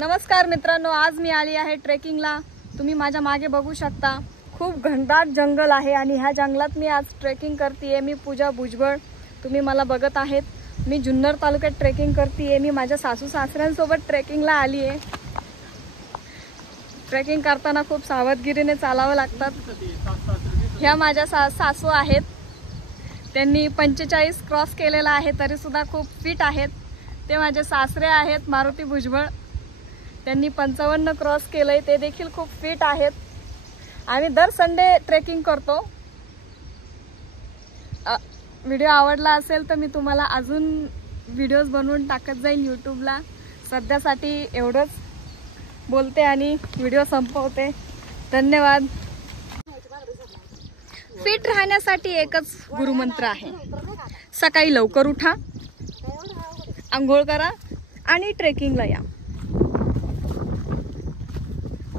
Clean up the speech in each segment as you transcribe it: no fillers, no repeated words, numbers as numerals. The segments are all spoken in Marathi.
नमस्कार मित्रांनो, आज मी आली आहे ट्रेकिंगला। तुम्ही माझ्या मागे बघू शकता, खूप घनदाट जंगल आहे आणि ह्या जंगलात मी आज ट्रेकिंग करतेय। मी पूजा भुजबळ, तुम्ही मला बघत आहेत। मी जुन्नर तालुक्यात ट्रेकिंग करतेय। मी माझ्या सासू सासऱ्यांसोबत ट्रेकिंगला आली आहे। ट्रेकिंग करताना खूप सावधगिरीने चालावं लागतात। ह्या माझ्या सासू आहेत, त्यांनी 45 क्रॉस केलेला आहे, तरी सुद्धा खूप फिट आहेत। ते माझे सासरे आहेत मारुती भुजबळ, त्यांनी 55 क्रॉस केलंय, ते देखील खूप फिट आहेत। आम्ही दर संडे ट्रेकिंग करतो। व्हिडिओ आवडला असेल तर मी तुम्हाला अजून व्हिडिओज बनवून टाकत जाईल यूट्यूबला। सध्यासाठी एवढंच बोलते आणि व्हिडिओ संपवते। धन्यवाद। फिट राहण्यासाठी एकच गुरुमंत्र आहे, सकाळी लवकर उठा, आंघोळ करा आणि ट्रेकिंगला या।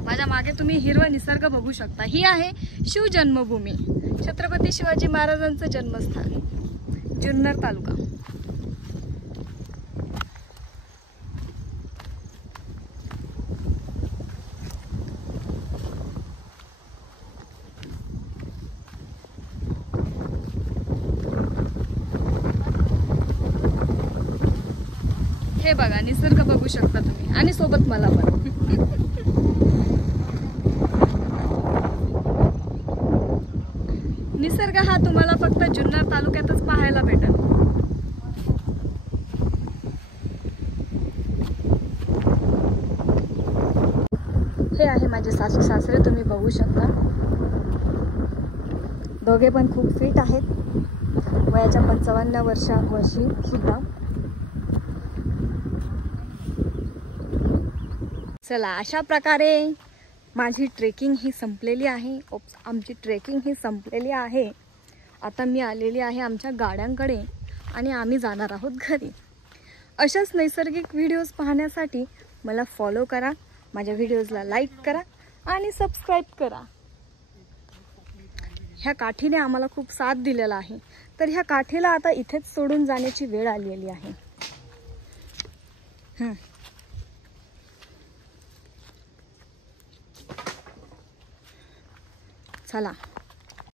माझ्या मागे तुम्ही हिरवा निसर्ग बघू शकता। ही आहे शिवजन्मभूमी, छत्रपती शिवाजी महाराजांचं जन्मस्थान, जुन्नर तालुका। हे बघा, निसर्ग बघू शकता तुम्ही आणि सोबत मला पण। निसर्ग हा तुम्हाला फक्त जुन्नर तालुक्यातच पाहायला भेटेल। हे आहे माझे सासू सासरे, तुम्ही बघू शकता। दोघे पण खूप फिट आहेत, वयाच्या 55 वर्षी सुद्धा। चला, अशा प्रकारे माझी ट्रेकिंग ही संपलेली आहे। आमची ट्रेकिंग ही संपलेली आहे। आता मी आलेली आहे आमच्या गाड्यांकडे आणि आम्ही जाणार आहोत घरी। अशाच नैसर्गिक व्हिडिओज पाहण्यासाठी मला फॉलो करा, माझ्या व्हिडिओजला लाईक करा आणि सबस्क्राईब करा। ह्या काठीने आम्हाला खूप साथ दिलेला आहे, तर ह्या काठीला आता इथेच सोडून जाण्याची वेळ आलेली आहे। चला।